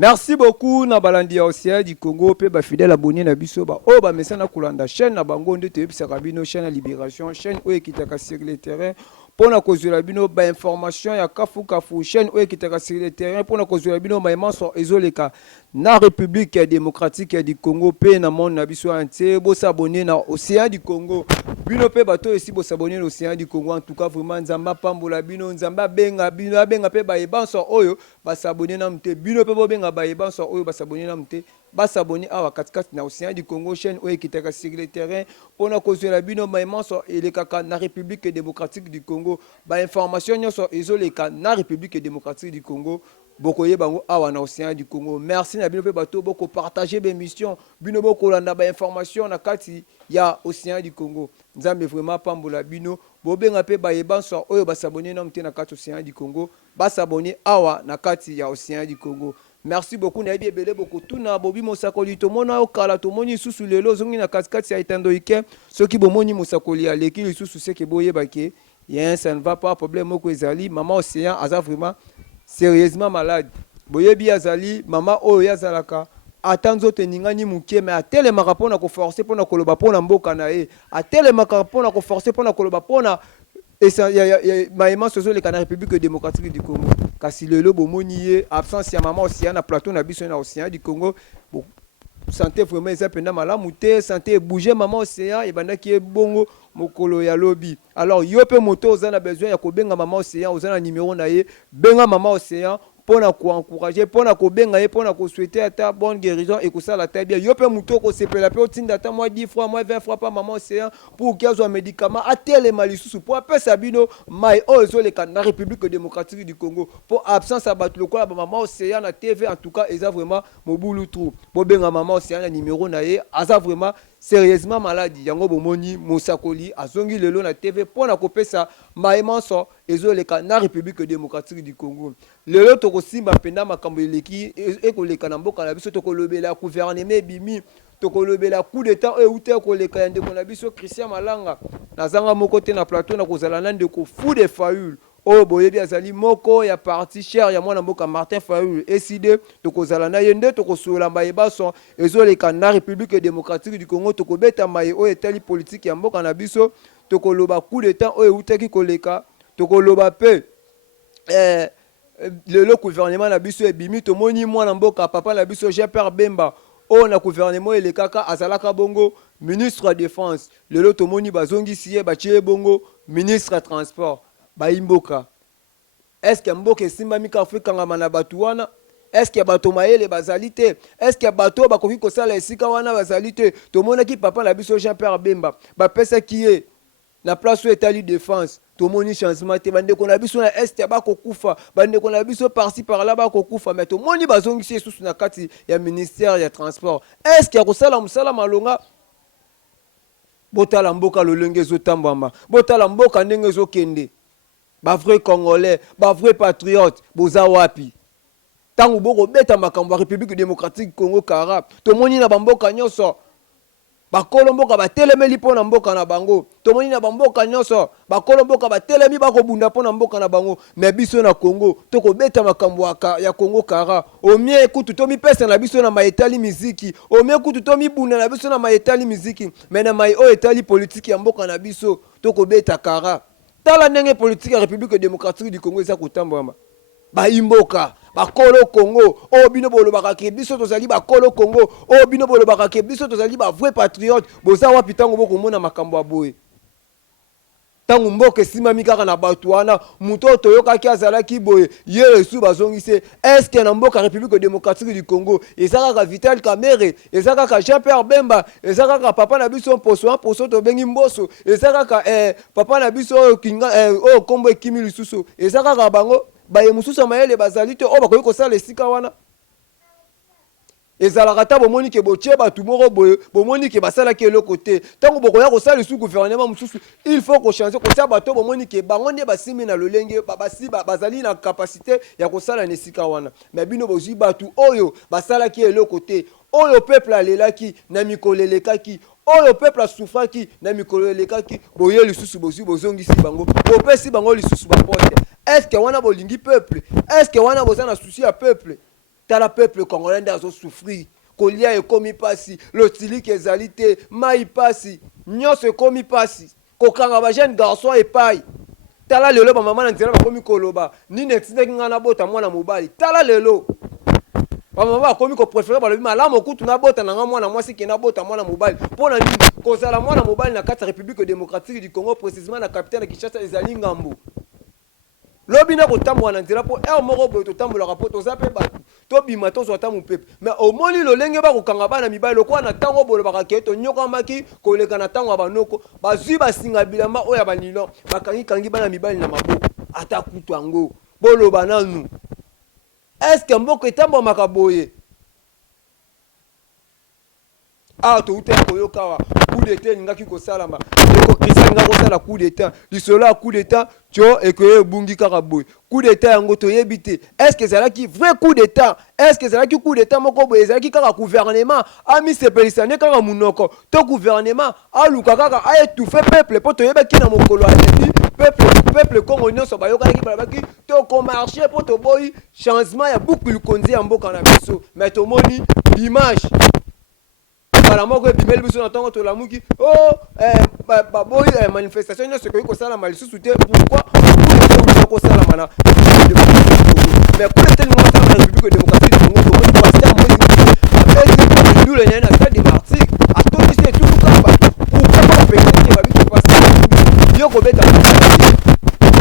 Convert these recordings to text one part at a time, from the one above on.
Merci beaucoup na balandi océan du Congo pe ba fidèle abonné na biso ba o ba mesana kulanda chaîne na bango nde te bisaka bino chaîne ya Libération chaîne oyo kitaka sur le terrain pona kozula bino ba information ya kafu kafu chaîne oyo kitaka sur le terrain pona kozula bino ba emanso ezoleka na République démocratique du Congo pe na monde na biso entier bo s'abonner na océan du Congo bino pe bato ici bo s'abonner na océan du Congo en tout cas vraiment nzamba pambola bino nzamba benga bino benga pe ba ebanso oyo ba s'abonner na mte bino pe bo benga ba ebanso oyo ba s'abonner na mte ba s'abonner awa katikati na océan du Congo chaîne oyo kitaka sur le terrain pona kozula bino ba emanso elekaka na République démocratique du Congo ba information nyonso ezoleka na République démocratique du Congo bokoye bango awa na océan du Congo. Merci na bino pe bato boko partager be mission bino boko landa ba information na kati ya océan du Congo. Nzambe vraiment pambola bino bobenga pe ba yebanso oyo ba s'abonner na mte na kati océan du Congo ba s'abonner awa na kati ya océan du Congo. Merci beaucoup na yebi ebele boko tuna bobi mosakoli to mona okala to moni susu lelo zongi na kati ya itando ike soki bomoni mosakoli ya leki lisusu seke boyeba ke yen ça ne va pas problème moko ezali maman océan aza vraiment sérieusement malade boyebi azali mama oyo yazalaka ata nzoto eningani mukie me atelemaka mpona koforce mpona koloba mpona mboka na ye atelemaka mpona koforce mpona koloba mpona mayemanso ezoleka na République démocratique du Congo kasi lelo bomoni ye absence ya mama océan na plateau na biso na océan du Congo santé vraiment eza penda malamu te santé ebouge mama océan ebandaki ebongo mokolo ya lobi alors yo pe moto oza na besoin ya kobenga mama océan oza na numéro na ye benga mama océan pona ko encourager pona ko benga ye pona ko souhaiter ata bonne guérison et ko sala ta bien yo pe muto ko sepela pe otinda ata moi 10 fois moi 20 fois pas maman océan pour qu'il y ait un médicament atele malisusu pour apesa sabino mai ozo le na République démocratique du Congo pour absence abatu lokola ba maman océan na TV en tout cas eza vraiment mobulu trou pour benga maman océan na numéro na ye aza vraiment sérieusement malade yango bomoni mosakoli azongi lelo na TV pona kopesa maemanso ezoleka na République démocratique du Congo lelo tokosimba penda makambo eleki ekoleka na mboka na biso tokolobela gouvernement bimi tokolobela coup d'état euté koleka ya ndeko na biso Christian Malanga nazanga moko te na plateau na kozala na ndeko fou de Fayoul o boyebi azali moko ya parti cher ya mwana mboka Martin Fayoul eside tokozala na yende tokosola mbaye baso ezoleka na République démocratique du Congo tokobeta maye o etali politique ya mboka na biso tokoloba coup d'état o eutaki koleka tokoloba pe le gouvernement na biso ebimi tomoni mwana mboka papa na biso Jean-Pierre Bemba o na gouvernement elekaka azalaka bongo ministre de défense lelo tomoni bazongisi ye batie bongo ministre transport baimboka est-ce que mboka esimbami ka Afrika ngama na batu wana est-ce que bato mayele bazali te est-ce que bato bakoki kosala esika wana bazali te tomonaki papa na biso Jean-Pierre Bemba bapesa ki ye na place où etali défense tomoni changement te bande ko na biso na est ba kokufa bande ko na biso par-ci par-là ba kokufa mais tomoni bazongisi esusu na kati ya ministère ya transport est-ce que kosala musala malonga botala mboka lolenge ezotambwama botala mboka ndenge ezokende ba vrai congolais ba vrai patriote boza wapi tangu boko beta makambo ya République démocratique Congo kara tomoni na bamboka nyonso bakolo mboka batelemeli mpona mboka na bango tomoni na bamboka nyonso bakolo mboka batelemi bakobunda mpona mboka na bango mais biso na Congo tokobeta makambo ya Congo kara omie kutu tomipesa na biso na maetali miziki omie kutu tomibunda na biso na maetali miziki mais na mai o etali politique ya mboka na biso tokobeta kara tala ndenge politique ya République démocratique du Congo eza kotambwama baimboka bakolo Congo o bino bolobaka ke biso tozali bakolo Congo o bino bolobaka ke biso tozali ba vrai patriote boza wapi tango bokomona makambo ya boye tango mboka esimami kaka na bato wana muto toyokaki azalaki boye ye resu bazongise est-ce que na mboka République démocratique du Congo eza kaka Vital Kamerhe eza kaka Jean-Pierre Bemba eza kaka papa na biso poso tobengi mboso eza kaka papa na biso kinga kombo ekimi lisusu eza kaka bango baye mususu mayele bazali te o bakoki kosala esika wana ezalaka ta bomoni ke botie batu moko boye bomoni ke basalaki eloko te ntango bokoya kosala lisusu gouvernement mosusu il faut kochanger kotia bato bomoni ke bango nde basimi na lolenge bazali na capacité ya kosala na esika wana mais bino bozwi batu oyo basalaki eloko te oyo peuple alelaki na mikolo elekaki oyo peuple asufaki na mikolo elekaki boye lisusu bozwi bozongisi bango bopesi bango lisusu bapote est-ce que wana bolingi peuple est-ce que wana boza na souci ya peuple tala peuple congolais nde azosouffrir kolia ekomi pasi lotilike ezali te mai pasi nyonso ekomi pasi kokanga bajeune garçon epai tala lelo bamama na nzela bakomi koloba nini etindaki ngai nabota mwana mobali tala lelo bamama bakomi kopréfere balobi malamu kutu nabota na ngai mwana mwasi ke nabota mwana mobali mpo na nini kozala mwana mobali na kati ya république démocratique du Congo précisément na capitale ya Kinshasa ezali ngambo lobi na kotambola na nzela mpo ere moko boye totambolaka mpo toza mpe bato tobima tozwa ta mopepe mais omoni lolenge bakokanga bana mibali lokola na ntango bolobaka ke tonyokamaki koleka na ntango ya banoko bazwi basinga bilamba oyo ya banilon bakangikangi bana mibali na maboko ata kutu yango boloba nanu eske mboka etambwamaka boye awa touta ya koyoka wa coup d'état elingaki kosalama eko krista alinga kosala coup d'état lisolo ya coup d'état tio ekoye ebungi kaka boye coup d'état yango toyebi te eske ezalaki vrai coup d'état eske ezalaki coup d'état moko boye ezalaki kaka gouvernement amisepelisa nde kaka munoko to gouvernement aluka kaka aétouffe peuple mpo toyebaki na mokolo aleki peuple kongo nyonso bayokaki balobaki tokomarche mpo toboyi changement ya buku likonzi ya mboka na biso mais tomoni image bala moko ebimeli biso na ntango tolamuki baboyi manifestation nyonso ekoki kosalama lisusu te pourquoi kosalama na mais kule te lingo basala na république démocratique du Congo tomoni paster moïse apesi ndule naye na stade de martyre atondisi etukuka bato pourquoi bapekete babiki paster yo kobeta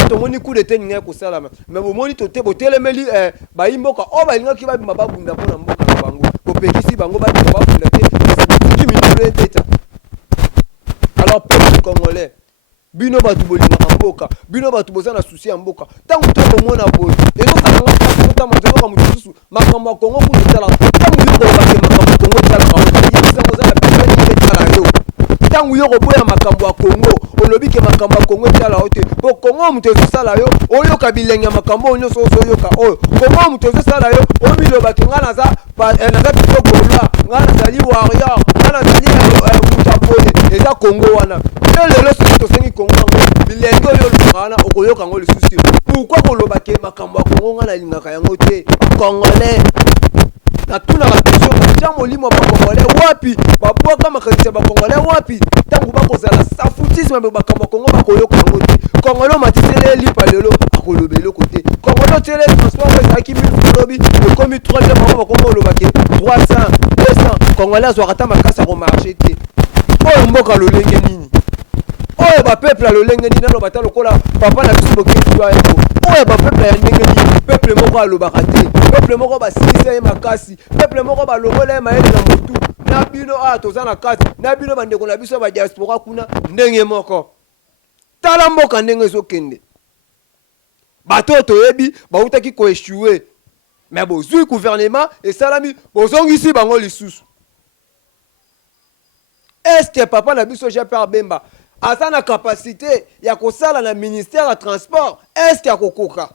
tomoni coup de te ninga kosalama mais bomoni botelemeli bayimboka oyo balingaki babima babunda mpona mboka na bango bopekisi bango babima babunda te alors peuple congolais bino batu bolimaka mboka bino batu boza na souci ya mboka ntango tokomona boye ezosalanga mpasi totamanzeloka moto mosusu makambo ya kongo kuna etala ntango yo kolobake makambo ya kongo etalaka yebisango oza na biso etala yo ntango yo koboya makambo ya kongo olobi ke makambo ya kongo etala yo te po kongo moto ezosala yo oyoka bilenge ya makambo oyo nyonso ozoyoka oyo kongo moto ezosala yo omilobake ngai naza kitoko olwa ngai nazali warrior ngai nazali moto aboye eza kongo wana lelo soki tosengi kongo yango bilenge oyo olobaka wana okoyoka yango lisusu te pourkui kolobake makambo ya kongo ngai nalingaka yango te congolais natunaka question natya molimo bakongolais wapi babwaka makanisi ya bakongolais wapi ntango bakozala safutisme me makambo ya kongo bakoyoka yango te kongolais matisele elipa lelo akoloba eloko te kongolais otiele transport oyo ezalaki 1000 lobi ekomi 3e bango bakongo olobake 300 200 kongolais azwaka ta makasi ya komarche te oyo mboka lolenge nini oyo bapeuple ya lolenge nini nano bata lokola papa na biso boketi wa yango oyo bapeuple ya ndenge nini peuple moko alobaka te peuple moko basilisa ye makasi peuple moko balongola ye mayele na motu na bino awa toza na kati na bino bandeko na biso badiaspora kuna ndenge moko tala mboka ndenge ezokende bato oyo toyebi bautaki koeshue me bozwi gouvernement esalami bozongisi bango lisusu eske papa na biso Jean-Pierre Bemba aza na capacité ya kosala na ministère ya transport eske akokoka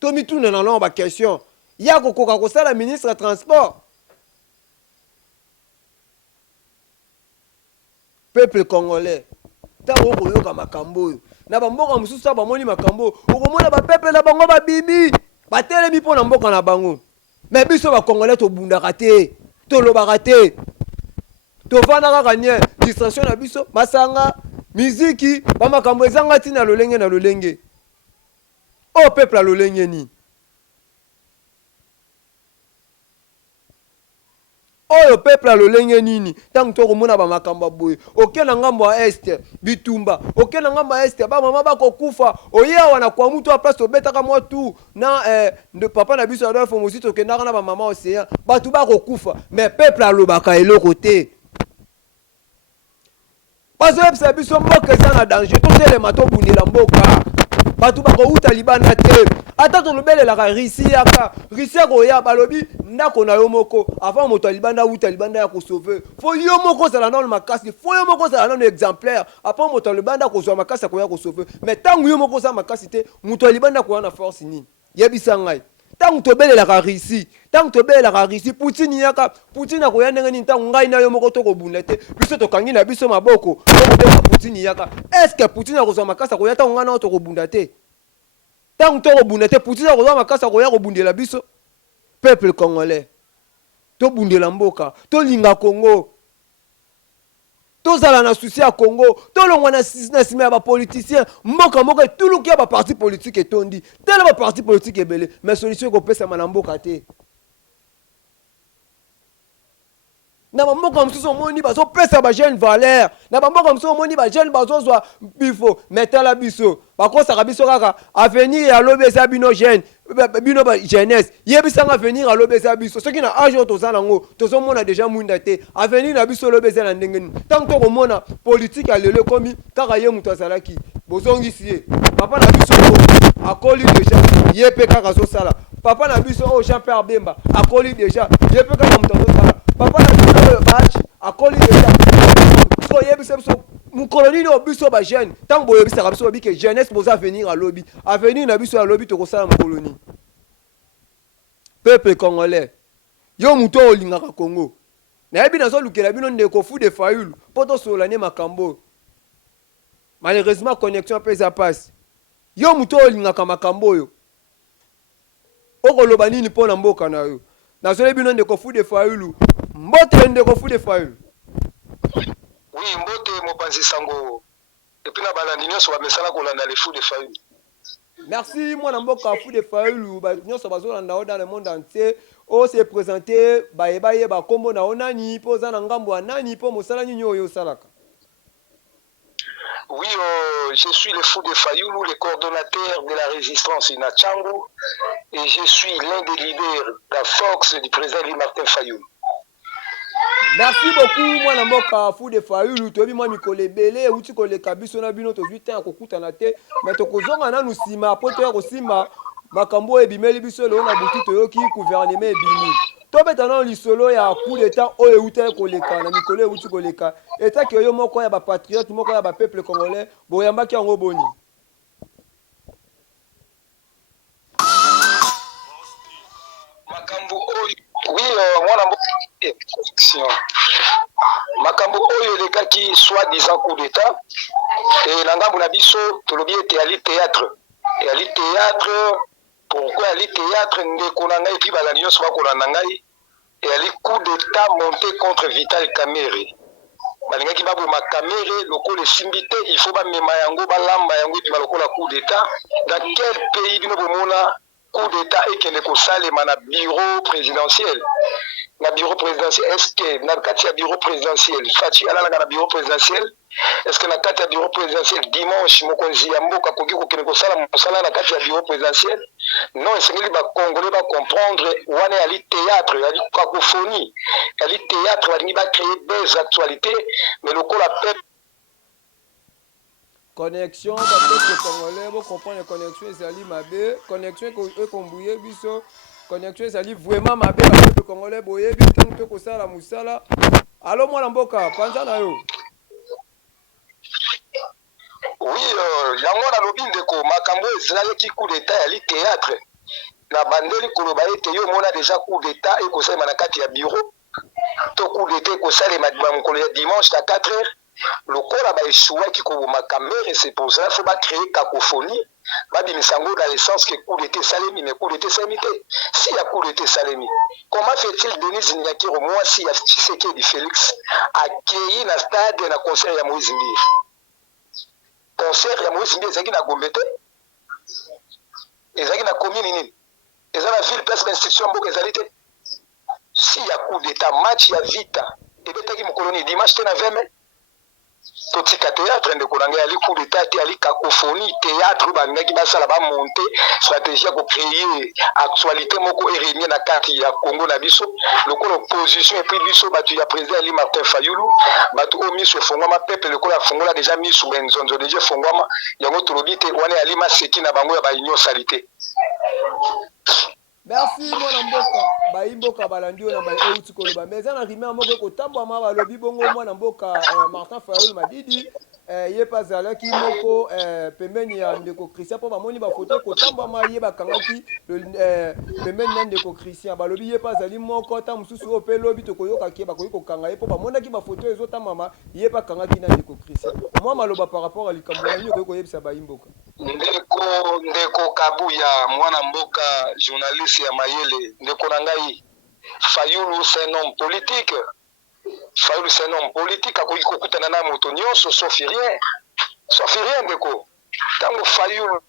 tomituna na nano baquestion ya kokoka kosala ministre ya transport peuple congolais ntango okoyoka makambo oyo na bamboka mosusu a bamoni makambo okomona bapeuple na bango babimi batelemi mpo na mboka na bango me biso bacongolais tobundaka te tolobaka te tovanda kaka nie distraction na biso masanga miziki bamakambo ezanga ntina lolenge na lolenge o peuple ya lolenge nini oyo peuple ya lolenge nini ntango tokomona bamakambo boye oke na ngambo ya este bitumba oke na ngambo ya este bamama bakokufa oye awa na kwa mutu a place obetaka mwa tu na papa na biso Adolphe mosi tokendaka na bamama océan bato bakokufa mais peuple alobaka eloko te bazoyebisa biso mboka eza na danger totelema tobundela mboka bato bakouta libanda te ata tolobelelaka risi yaka risi ya koya balobi ndako na yo moko avant moto ya libanda uta libanda ya kosauve fo yo moko ozala nano makasi fo yo moko ozala nano exemplaire après moto ya libanda kozwa makasi akoya kosauve mais ntango yo moko oza makasi te moto ya libanda akoya na force nini yebisa ngai ntango tobelelaka risi ntango tobelelaka risi Poutine yaka Poutine akoya ndenge nini ntango ngai na yo moko tokobunda te biso tokangi na biso maboko tokobelaka Poutine yaka est-ce que Poutine akozwa makasi akoya ntango ngai na yo tokobunda te tant que tu bunda te putisa ko ma kasa ko ya ko bundela biso peuple congolais to bundela mboka to linga Congo to zala na souci ya Congo to longwa na sima ya ba politicien mboka mboka tuluki ya ba parti politique etondi tele ba parti politique ebele mais solution ko pesa na mboka te na bamboka mosusu omoni bazopesa bajeune valeur na bamboka mosusu omoni bajeune bazozwa bifo metala biso bakosaka biso kaka avenir ya lobi eza bino jeune bino ba jeunesse yebisanga avenir ya lobi eza biso soki na age oyo toza nango tozomona deja mwinda te avenir na biso lobi eza na ndenge nini ntango tokomona politike ya lelo ekomi kaka ye moto azalaki bozongisi ye papa na biso akoli deja ye mpe kaka azosala papa na biso oyo Jean Pierre Bemba akoli deja ye mpe kaka moto azosala papa na biso batch akoli deja so yebisa biso mukolo nini obiso ba jeune tant boyebisaka biso obike jeunesse boza venir à lobby avenir na biso ya lobby tokosala mukolo nini peuple congolais yo muto olingaka Congo nayebi nazolukela bino ndeko fu de fayulu po tosolane makambo malheureusement connexion mpe eza pasi yo muto olingaka makambo oyo okoloba nini mpo na mboka na yo nazole bino ndeko fu de fayulu mbote ndeko fu de fayulu. Oui, mbote mopanzi sango depuis na balandi nyonso bamesana kolanda les fous de fayulu. Merci mwana mboka fu de fayulu ba nyonso bazolanda o dans le monde entier o se présenter ba ebaye ba kombo na onani po za na ngambo anani po mosala nyinyo oyo salaka. Oui, je suis le fou de Fayoulou, le coordonnateur de la résistance Inachango, et je suis l'un des leaders de la force du président Martin Fayoulou. Merci beaucoup mwana mboka fu de Fayulu tobi mwa mikolo ebele uti koleka biso na bino tozwi te akokutana te mais tokozonga nanu nsima po toya kosimba makambo ebimeli biso lelo na butu toyoki gouvernement ebimi tobeta nano lisolo ya coup d'état oyo euta koleka na mikolo euti koleka etaki oyo moko ya bapatriote moko ya bapeuple congolais boyambaki yango boni. Makambo oyo oui mwana mboka makambo oyo elekaki soi-disant coup d'état et na ngambo na biso tolobi ete ali théâtre pourquoi ali théâtre ndeko na ngai epi balandi nyonso bakolanda ngai ali coup d'état monté contre Vital Kamerhe balingaki baboma Kamerhe lokola esimbi te il faut bamema yango balamba yango epi balokola coup d'état dans quel pays bino bomona coup d'état ekende kosalema na bureau présidentiel na bureau présidentiel est-ce que na kati ya bureau présidentiel Fachi alalaka na bureau présidentiel est-ce que na kati ya bureau présidentiel dimanche mokonzi ya mboka koki kokende kosala mosala na kati ya bureau présidentiel non esengeli bacongolais bacomprendre wana yali théâtre yali cacophonie yali théâtre balingi bacréer des actualités mais lokola peuple connexion bapeuple congolais bo comprendre connexion ezali mabe connexion ekombouye biso connexion ezali vraiment mabe bapeuple congolais boyebi ntango tokosala mosala alo mwana mboka panza na yo. Oui, yango nalobi ndeko makambo ezalaki coup d'état yali théâtre na bandeli koloba ete yo mona déjà coup d'état ekosalema na kati ya bureau to coup d'état ekosalema mokolo ya dimanche à 4 heures lokola baeshuwaki koboma Kamerhe c'est pour ça faut bacréer cacophonie babimisa yango dans le sens que coup d'état esalemi mais coup d'état esalemi te si ya coup d'état esalemi comment fait-il Denis Nyakiro mwasi ya Tshisekedi Félix akei na stade na concert ya Moïse Mbir concert ya Moïse Mbir ezalaki na Gombe te ezalaki na commune nini eza na ville place d'instruction mboka ezali te si ya coup d'état match ya vita ebetaki mokolo ni dimanche te na 20 mai totika théâtre ndeko na ngai ali coup d'état te ali cacophonie théâtre balingaki basala bamonte stratégie ya kocréer actualité moko eremie na kati ya Congo na biso lokola opposition epui biso bato ya président ali Martin Fayoulou bato oyo miso efongwama peuple lokola afongola deja miso benzonzo deja efongwama yango tolobi te wana ali maseki na bango ya baunion salité. Merci mwana mboka baimboka balandi na ba euti koloba mais eza na rime moko kotambwama balobi bongo mwana mboka Martin Fayoulou madidi ye pazalaki moko pembeni ya ndeko Christian po bamoni ba photo kotambwama ye bakangaki pembeni ya ndeko Christian balobi ye pazali moko ta mususu ope lobi tokoyoka ke bakoyi kokanga ye po bamonaki ba photo ezotambwama ye bakangaki na ndeko Christian moi maloba par rapport à likambo na nyo koyebisa baimboka ndeko ndeko Kabuya mwana mboka journaliste ya Mayele ndeko na ngai Fayulu c'est un homme politique. Fayulu c'est un homme politique akoki kokutana na moto nyonso sauf rien ndeko. Tango Fayulu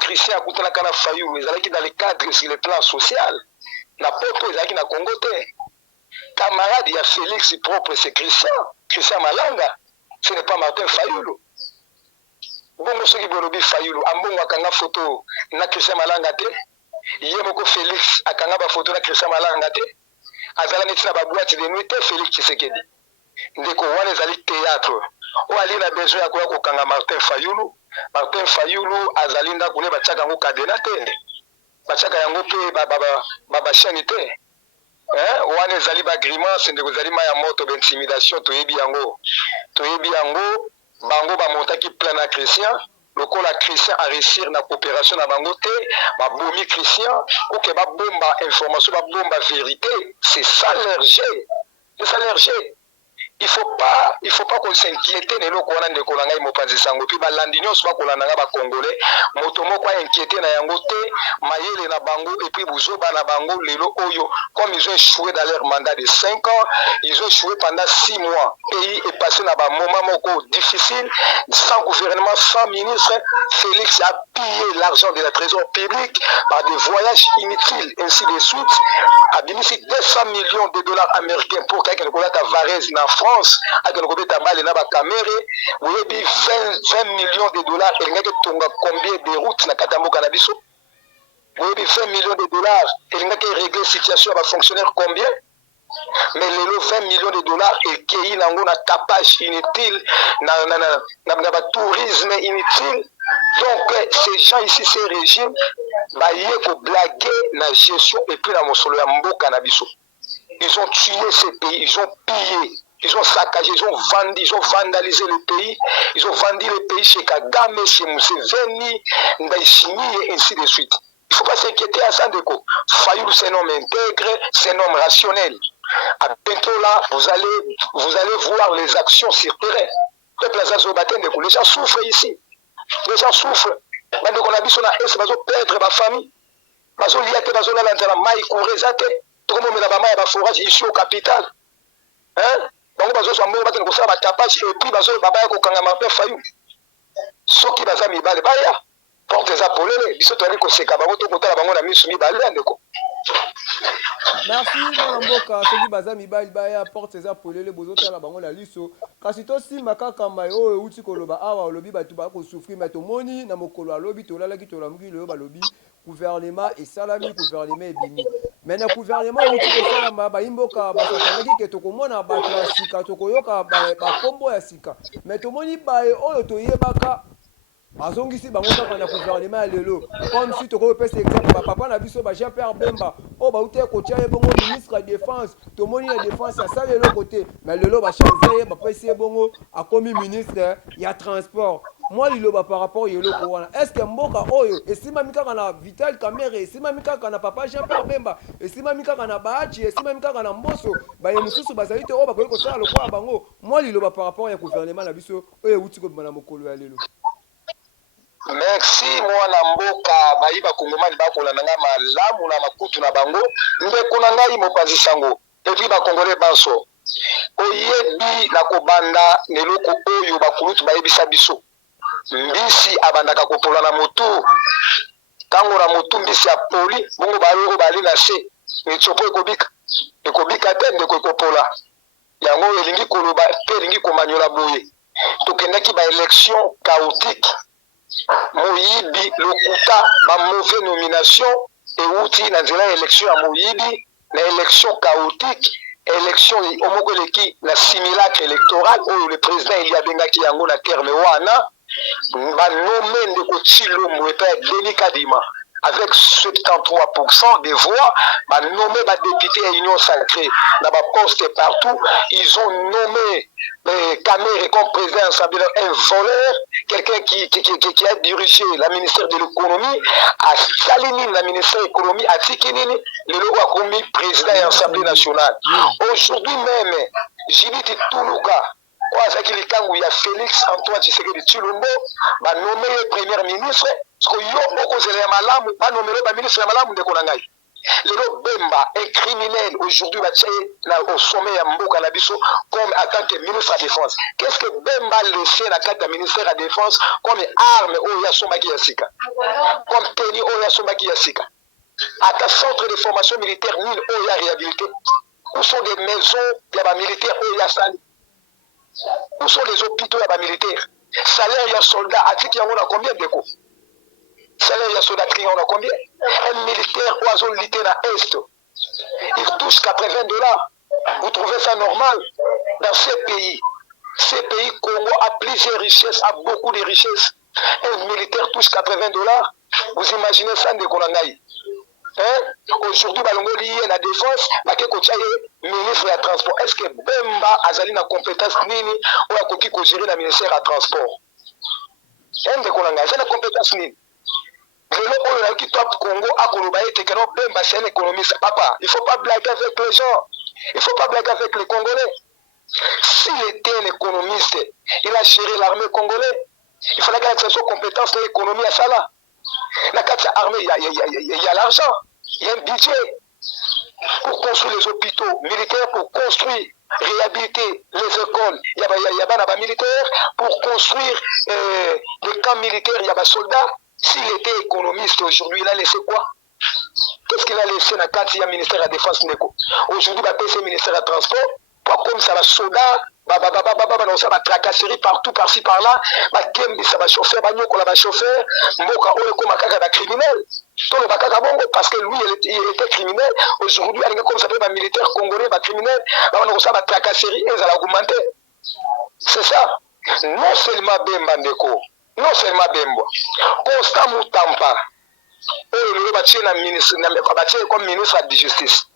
Christian akutanaka na Fayulu ezalaki dans le cadre sur le plan social na poto ezalaki na Congo te. Camarade ya Félix propre c'est Christian Malanga, ce n'est pas Martin Fayulu. Bongo soki bolobi Fayulu ambongo akanga photo na Christian Malanga te, ye moko Félix akanga ba photo na Christian Malanga te, azala neti na ba boîte de nuit te Félix Tshisekedi. Ndeko wana ezali théâtre. O ali na besoin ya koya kokanga Martin Fayulu azali ndako ne batiaka yango kadena te, batiaka yango mpe babashani te. Wana ezali bagrimance ndeko ezali ma ya moto b'intimidation toyebi yango bango bamontaki plan na Christian lokola Christian a réussir na coopération na bango te babomi Christian oke babomba information babomba vérité. C'est ça leur jet. Il faut pas qu'on s'inquiète ne loko wana ndeko na ngai mopanzi sango puis balandi nyonso bakolanda nga ba congolais moto moko inquiété na yango te mayele na bango et puis buzoba na bango lelo oyo comme ils ont échoué dans leur mandat de 5 ans, ils ont échoué pendant 6 mois. Pays est passé dans un moment moko difficile, sans gouvernement, sans ministre. Félix a pillé l'argent de la trésor publique par des voyages inutiles, ainsi de suite. A bénéficié 200 millions de dollars américains pour quelqu'un qui a Varese en France, avec un gobierno mal et n'a caméra. Vous avez 20 millions de dollars et il y a combien de routes dans Katambo Cannabis. Vous avez 20 millions de dollars et il y a régler la situation à fonctionnaire combien. Mais les 20 millions de dollars et qui y a un tapage inutile, un tourisme inutile. Donc ces gens ici, ces régimes, ils ont blagué la gestion et puis la monsolo ya mboka na biso. Ils ont tué ces pays, ils ont pillé, ils ont saccagé, ils ont vendu, ils ont vandalisé le pays, ils ont vendu le pays chez Kagame, chez Museveni, Ndaïchimi et ainsi de suite. Il ne faut pas s'inquiéter à ça, Ndeko. Fayulu, c'est un homme intègre, c'est un homme rationnel. À bientôt là, vous allez voir les actions sur terrain. Les gens souffrent ici. Les gens souffrent. Maintenant qu'on a vu son AS, ils vont perdre ma famille. Ils vont liater, ils vont aller dans la maille, tout le monde met la forage ici au capital. Hein? Donc, ils vont se faire un tapage et puis ils vont se faire un Martin Fayulu. Ceux qui vont se faire un porte les apolés, ils sont allés au Sekaba, tout côté, ils vont se faire un Merci mon mboka soki baza mibali baya porte eza polele bozotala bango la liso kasi to simba kaka mai oyo uti koloba awa olobi bato ba ko souffrir mais tomoni na mokolo alobi tolalaki tolamuki loyo balobi gouvernement et salami gouvernement ebimi mais na gouvernement uti kosalama bayimboka basakanaki ke tokomona bato ya sika tokoyoka bakombo ya sika mais tomoni baye oyo toyebaka azongisi bango kaka na gouvernement ya lelo comme si tokopesa exemple bapapa na biso Jean-Pierre Bemba oyo bauti kotia ye bongo ministre ya défense tomoni na défense asali eloko te mais lelo bachange ye bapesi ye bongo akomi ministre ya transport moi liloba par rapport yeloko wana est ce que mboka oyo esimami kaka na Vital Kamerhe esimami kaka na papa Jean-Pierre Bemba esimami kaka na Baachi esimami kaka na Mboso baye mosusu bazali te oyo bakoki kosala lokola bango moi liloba par rapport ya gouvernement na biso oyo euti kobima na mokolo ya lelo. Merci mwana mboka bayiba kongomani bakolanda nga malamu na makutu na bango ndeko na ngai mopanzi sango epi bakongole banso oyebi na kobanda neloko oyo bakulutu bayebisa biso mbisi abandaka kopola na motu tango na motu mbisi ya poli bongo baloko bali na se mitsopo ekobika te ndeko ekopola yango elingi koloba pe elingi komanyola boye tokendaki baélection chaotique moyibi lokuta ba mauvaise nomination euti na nzela élection ya moyibi na élection chaotique élection omoko eleki na simulacre électoral oyo le président eli abengaki yango na terme wana banome ndeko Tshilombo epa Denis Kadima avec 73% des voix, nommé député à l'Union sacrée, dans ma poste partout, ils ont nommé Kamerhe comme président un voleur, quelqu'un qui a dirigé la ministère de l'économie, à Salinine, la ministère de l'économie, à Tikinini, le logo a commis président et assemblée nationale. Aujourd'hui même, Jibiti Toulouka, azaki likangu ya Félix Antoine Tshisekedi Tshilombo banomé ye premier ministre parce que yo okozela ya malamu banomele ba ministre ya malamu ndeko na ngai lelo Bemba un criminel aujourd'hui au sommet ya mboka na biso comme en tant que ministre de la défense. Qu'est-ce que Bemba laissé na carte ministère de la défense comme arme oyo asombaki ya sika comme tenue oyo asombaki ya sika ata centre de formation militaire nini oyo ya réhabilité. Où sont des maisons ya ba militaires oyo ya sali? Où sont les hôpitaux ya ba militaires? Salaire ya soldat atiki yango na combien de coups? Salaire ya soldat atiki yango na combien? Un militaire oiseau lité na Est, il touche $80. Vous trouvez ça normal? Dans ces pays Congo a plusieurs richesses, a beaucoup de richesses. Un militaire touche $80. Vous imaginez ça de Konangaï? Aujourd'hui, balongo lié la défense, baké kochaye ministre ya transport. Est-ce que Bemba azali na compétence nini ou akoki ko gérer la ministère ya transport? De Konangaï, c'est la compétence nini? Le oyo qui top Congo a koloba ete que non Bemba c'est un économiste. Papa, il faut pas blaguer avec les gens. Il faut pas blaguer avec les Congolais. S'il était un économiste, il a géré l'armée congolaise. Il fallait qu'il ait ses compétences de l'économie à ça là. La carte armée, il y a l'argent, il y a un budget pour construire les hôpitaux militaires, pour construire, réhabiliter les écoles. Il y a des militaires pour construire les camps militaires, il y a des soldats. S'il était économiste aujourd'hui, il a laissé quoi? Qu'est-ce qu'il a laissé dans la carte? Il y a le ministère de la Défense. Aujourd'hui, il a payé le ministère du Transport. Comme ça, les soldats, on a tracasserie partout, par-ci, par-là, ça va chauffeur, va chauffeur, criminel. Parce que lui, il était criminel. Aujourd'hui, comme ça, un militaire congolais, criminel, on a tracasserie, ils ont augmenté. C'est ça. Non seulement Bemba Ndeko, non seulement Bembo, Constant Moutampa, comme ministre de la Justice.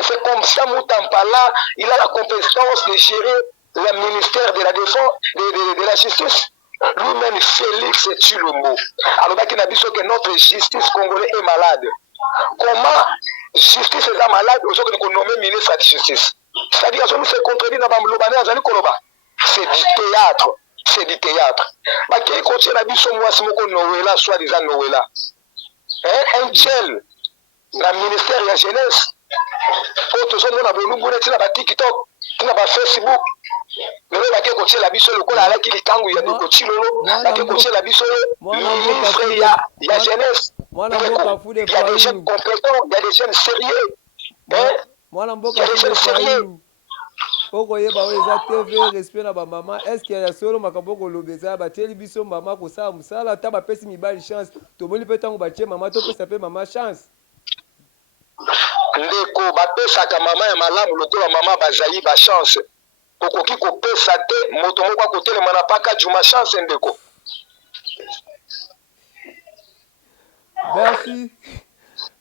C'est comme ça, Moutampala, il a la compétence de gérer le ministère de la Défense, de la Justice. Lui-même, Félix Tshilombo. Alors, il a dit que notre justice congolaise est malade. Comment justice est malade aujourd'hui qu'on nomme ministre de la Justice? C'est-à-dire que c'est contredit dans le Koloba. C'est du théâtre. C'est du théâtre. Qui continue à dire que moi, c'est mon Noëlla, soi-disant Noëlla. Un tel, le ministère de la Jeunesse. Tozomona bolumbu neti na ba TikTok na ba Facebook lelo bake kotie la biso lokola alaki likangu ya Ndeko Tshilolo bake kotie la biso ministre ya jeunesse. Il y a des jeunes compétents, il y a des jeunes sérieux. Mwana mboka sérieux. Poko yeba oza TV respect na ba mama. Est-ce qu'il y a solo makambo ko lobeza ba teli biso mama ko sa musala ta ba pesi mibali chance to moli petango ba tie mama to pesa pe mama chance. Ndeko bapesaka mama ya malamu lokola mama bazali ba chance okoki kopesa te moto moko akotelema na paka juma chance ndeko.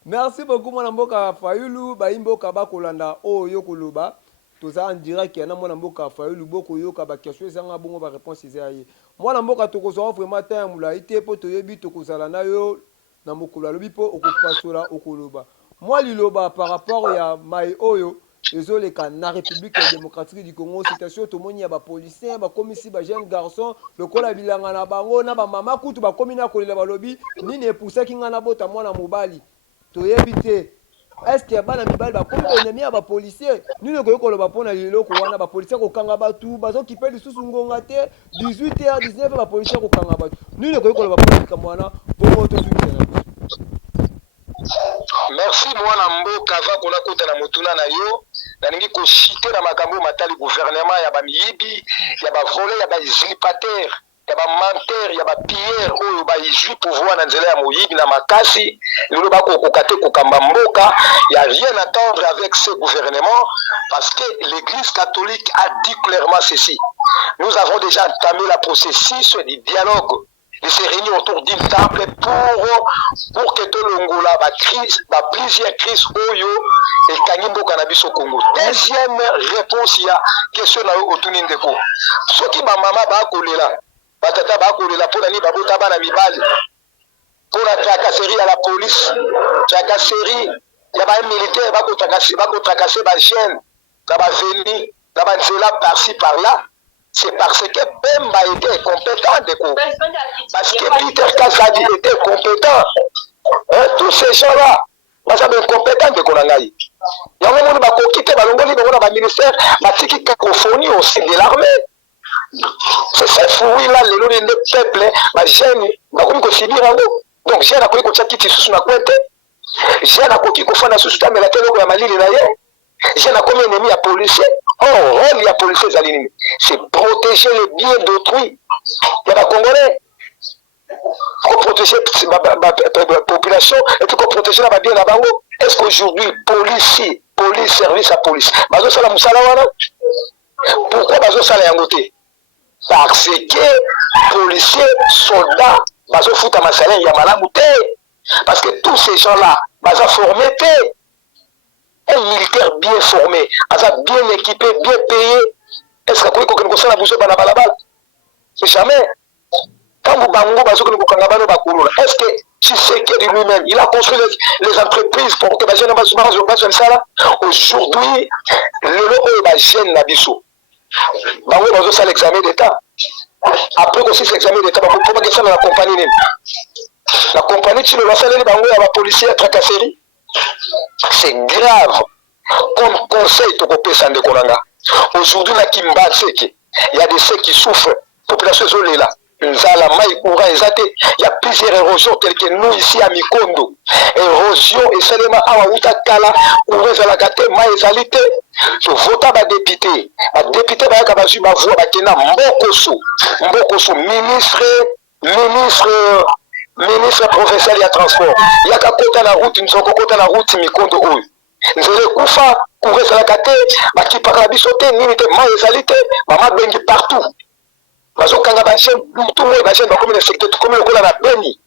Merci beaucoup mwana mboka Fayulu baimboka bakolanda oyo koloba toza en direct na mwana mboka Fayulu boko yoka ba question ezanga bongo ba réponse ezaye mwana mboka tokozwa vraiment temps mula ite po toyebi tokozala na yo na mokolo lobi po okopasola okoloba. Moi, liloba par rapport à Maï Oyo, les na République démocratique du Congo, citation tout le monde y a des policiers, des commissaires, des jeunes garçons, le col a bilanga na bango, na ba mama kutu ba komina ko le balobi, ni ne poussa ki ngana bota mwana mobali. To yebite. Est-ce que bana mibali ba komi ennemi ya ba policiers, ni ne ko lo ba pona liloko wana ba policiers ko kanga ba tout, bazo ki pe lisusu ngonga te 18h 19h ba policiers ko kanga ba. Ni ne ko lo ba pona kamwana, bongo to suite. Merci mwana mboka va kona kota na mutuna na yo na ningi ko chiter na makambo matali gouvernement ya ba miyibi ya ba voler ya ba usurpateur ya ba menteur ya ba piller oyo ba iju pouvoir na nzela ya moyibi na makasi lelo ba ko kokate ko kamba mboka y a rien à attendre avec ce gouvernement parce que l'église catholique a dit clairement ceci. Nous avons déjà entamé la processus du dialogue de se réunir autour d'une table pour que tout le monde ait plusieurs crises oyo et Kanyimbo Cannabis au Congo. Deuxième réponse, il y a question autour de Ndeko. Ce qui ma maman va coller là, batata va coller là pour la babota bana mibali, pour la tracasserie à la police, tracasserie, il y a un militaire va tracasser ma jeune, ça va venir, ça va par-ci par-là. c'est parce que Bemba était compétent. Parce que Peter Kazadi était compétent. Hein, tous ces gens-là, ils sont incompétents de Konangaï. Il y a un moment où ils ont un ministère, ils ont une cacophonie aussi de l'armée. C'est cette fouille-là, le peuple, les jeunes, ils ont subir. Donc, j'ai un peu de qui sous ma couette. J'ai un peu de qui fait sous mais la télé de la Mali, j'ai un peu ennemi à policier. Oh, rôle à policier, c'est protéger le bien d'autrui. Il y a des Congolais. Pour protéger la population et puis pour protéger la bien la bango. Est-ce qu'aujourd'hui, police, service à police, bazo sala musala wana? Pourquoi bazo sala yangote? Parce que policiers, soldats, bazo futa masala ya malamu te. Parce que tous ces gens-là, bazo formés te. Un militaire bien formé, bien équipé, bien payé. Est-ce que vous pouvez connaître la bouche de balabala? C'est jamais. Quand vous est-ce que Tshisekedi lui-même, il a construit les entreprises pour que les jeunes ne ça? Aujourd'hui, le jeune Nabiso, c'est l'examen d'État. Après aussi l'examen d'État, il faut pas que ça dans la compagnie. La compagnie, tu le vas saler les policiers à tracasserie. C'est grave. Comme conseil, tu peux passer en décolanga. Aujourd'hui, il y a des ceux qui souffrent. La population est là. Il y a plusieurs érosions telles que nous ici à Mikondo. Érosion et seulement à Outakala, où vous avez la gâte, maïzalité. Je vote à député. À député, il y a ma voix, Mbokoso, ministre professeur de transport. Il y a qu'à côté la route, nous sommes côté la route Mikondo. Nous allons Koufa, couvrir la gâte, qui parle à sauter, n'imité, maïzalité, maman bengi partout. Parce que quand tout le monde est comme le secteur, comme le la béni.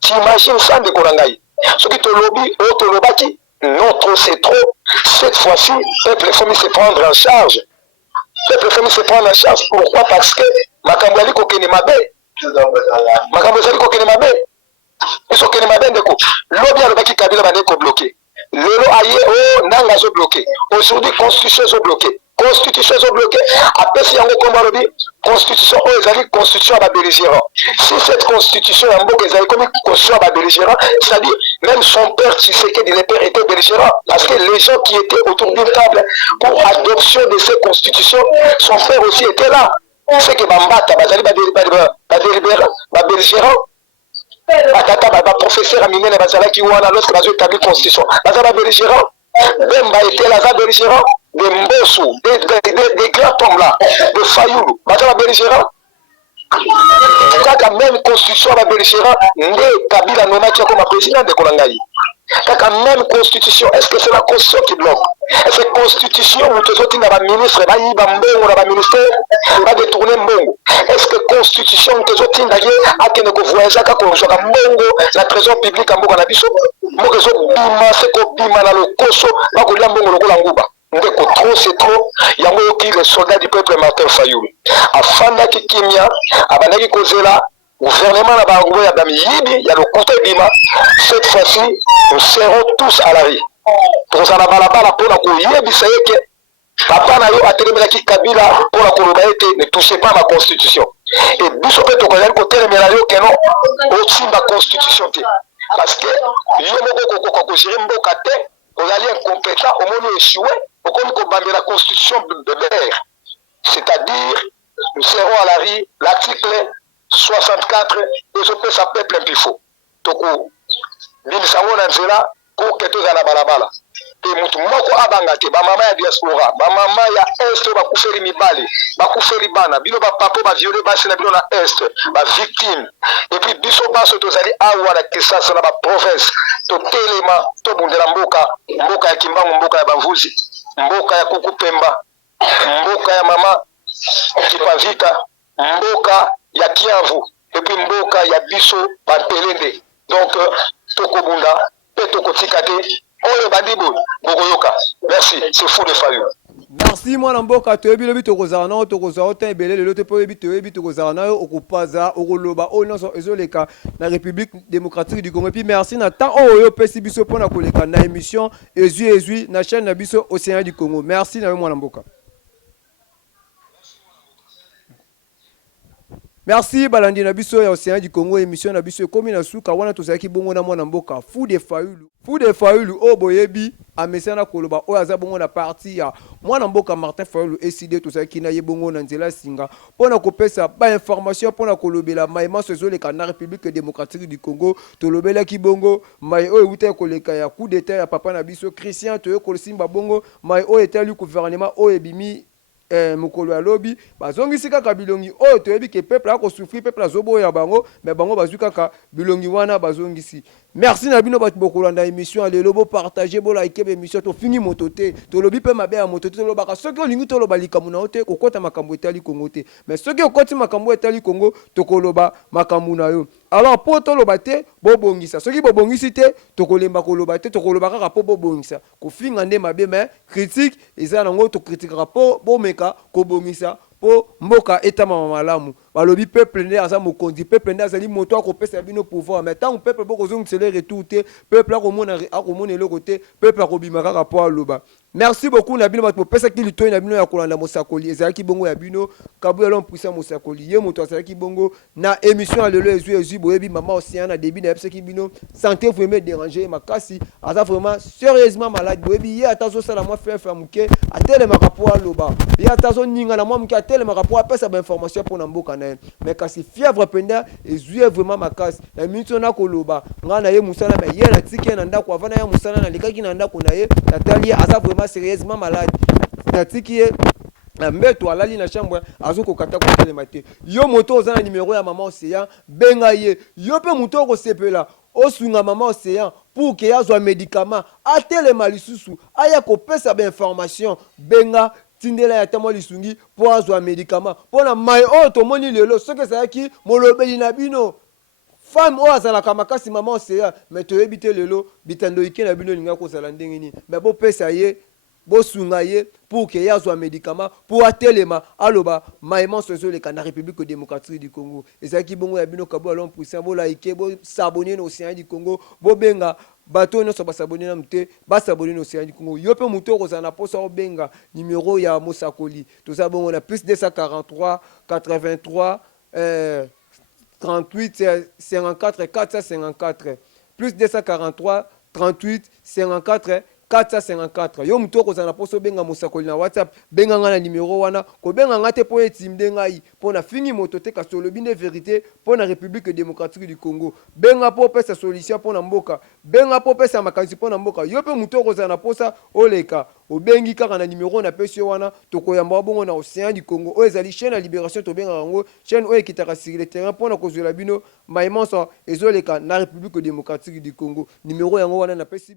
Tu imagines ça de Korangaï. Ce qui te lobby, autre lobaki, non trop c'est trop. Cette fois-ci, le peuple faut se prendre en charge. Le peuple faut se prendre en charge. Pourquoi? Parce que Makambali kokene mabe. Makambali kokene mabe. Ils sont kokene mabe ndeko. Lobby a lobaki Kabila bandeko bloqué. Lelo aye oh nanga zo bloqué. Aujourd'hui constitution zo bloqué. Constitution est bloquée. Après, si on a dit constitution, constitution à belligérant. Si cette constitution est comme constitution à belligérant, c'est-à-dire même son père, tu sais que les pères étaient belligérants. Parce que les gens qui étaient autour d'une table pour adoption de ces constitutions, son père aussi était là. C'est que Bambata, belligérant. Professeur Aminé, qui ouana lorsque la établi constitution. Bazala belligérant. Bemba était là, belligérant. Des Mbossou, des grands hommes là, de Fayoulou, Bazala belligérant. Quand même constitution la belligérant, né Kabila Nomaki comme président de Kolangaï. Quand même constitution, est-ce que c'est la constitution qui bloque? Est-ce que la constitution ou tout autres n'a ministre, n'a pas mbongo, n'a pas ministère, n'a détourné mbongo? Est-ce que la constitution tout autres n'a pas que nous voyageons quand on joue à mbongo, la trésor public en mbongo na biso? Mbongo zo bima, c'est ko bima na lo koso, na ko mbongo lo kolanguba. Trop, c'est trop. Il y a un les soldats du peuple Martin Fayoulou. Afin qui kimia, abandaki kozela, gouvernement na bango ya bamiyibi, il y a le côté bima. Cette fois-ci, nous serons tous à la rue. Pour ça, la balabala pour la koyebisa yeke, papa na yo atelemaki Kabila pour la kolobaete, ne touchez pas ma constitution. Et biso pe to kozali côté melayo que non, aussi ma constitution. Parce que yo moko ko gérer mboka te, on allait incompétent, au moins échoué. Comme la constitution de Bébert. C'est-à-dire, nous serons à la rue, l'article 64, et je peux s'appeler plein pifo. Donc, nous sommes là pour que tout à la balabala. Et nous sommes abangate, ma maman ya diaspora, ma maman ya est, ba kuferi mibali, ba kuferi bana, bino ba papa ba violé basi na bino na est, ba victime. Et puis biso baso tozali awa na Kisasa na ba province, to telema, to bundela mboka ya Kimbangu, mboka ya Bamvuzi. Mboka ya Kuku Pemba, mboka ya mama Kipavita, mboka ya Kiavu, et puis mboka ya Biso Batelende. Donc, Tokobunda, Petokotikate, Oye Badibo, Bogoyoka. Merci, c'est fou de Fayou. Merci moi mboka toyebi lobi tokozana tokozana ta ebele lelo te po yebi toyebi tokozana okupaza okoloba o nyonso ezoleka na République démocratique du Congo. Et puis merci na temps oyo pesi biso pona koleka na émission ezui na chaîne na biso Océan du Congo. Merci na yo mwana mboka. Merci balandi na biso ya Océan du Congo émission na biso komi na suka wana tozaki bongo na mwana mboka Fou de Fayulu o boyebi amesana koloba o aza bongo na parti ya mwana mboka Martin Fayulu ECD tozaki na ye bongo na nzela singa pona kopesa ba information pona kolobela maïma sezoleka na République démocratique du Congo tolobela ki bongo mai o euta koleka ya coup d'état ya papa na biso Christian toyo kolosimba bongo mai o etali gouvernement o ebimi mokolo ya lobi bazongisi kaka bilongi oyo toyebi ke peuple akosufri peuple azoboya bango me bango bazwi kaka bilongi wana bazongisi. Merci na bino bato bokolanda émission lelo bo partager bo like émission to fini moto te tolobi pe mabe ya moto te tolobaka soki olingi toloba likambo na ote kokota makambo etali Congo te mais soki okoti makambo etali Congo tokoloba makambo na yo. Alors po toloba te bobongisa soki bobongisi te tokolemba koloba te tokoloba kaka po bobongisa kofinga nde mabe mais critique eza nango to critiquera po bomeka kobongisa po mboka etama malamu balobi peuple nde aza mokonzi peuple nde azali moto akopesa bino pouvoir mais tant peuple bokozongisele retour te peuple akomona eloko te peuple akobima kaka po aloba. Merci beaucoup na bino bato bopesaki litoi na bino ya kolanda mosakoli ezalaki bongo ya bino Kabuya l'homme puissant mosakoli ye moto azalaki bongo na émission ya lelo ezwi boyebi mama Océan na début na yebisaki bino santé vraiment dérangé makasi aza vraiment sérieusement malade boyebi ye atazosala mwa fefe ya moke atelemaka po aloba ye atazoninga na mwa moke atelemaka po apesa bainformation mpo na mboka na ye mais kasi fièvre penda ezwi vraiment makasi na minute na koloba nga na ye musala mais ye natiki ye na ndako avana ya musala na likaki na ndako na ye natali ye aza vraiment sérieusement malade natiki ye mbeto alali na chambre azokokata kotelema te yo moto oza na numéro ya mama Océan benga ye yo pe moto okosepela osunga mama Océan pour ke azwa médicament atelema lisusu aya kopesa bainformation benga tindela ya tamo lisungi po azwa médicament pona mai oyo tomoni lelo soki ezalaki molobeli na bino femme oyo azalaka makasi mama Océan mais toyebi te lelo bitando ike na bino elinga kozala ndenge nini mais bopesa ye bosunga ye pour que yazwa médicament pour atelema aloba maïma sozoleka na République démocratique du Congo ezalaki bongo ya bino Kabuya l'homme puissant bo like bo s'abonner na Océan du Congo bo benga bato nyonso basabone na mute basabone na Océan du Congo yo pe moto kozala na posa obenga numéro ya mosakoli toza bongo na plus 243 83 38 54 454 plus 243 38 54 454 yo muto kozana poso benga mosakoli na WhatsApp benga nga na numéro wana ko benga nga te po etimde ngai po na fingi moto te ka solobi ne vérité po na République démocratique du Congo benga po pesa solution po na mboka benga po pesa makanisi po na mboka yo pe muto kozana posa oleka obengi kaka na numéro na pesi wana tokoyamba bongo na Océan du Congo o ezali chaîne ya libération to benga ngo chaîne o ekitaka sur le terrain po na kozela bino maïmanso ezoleka na République démocratique du Congo numéro yango wana na pesi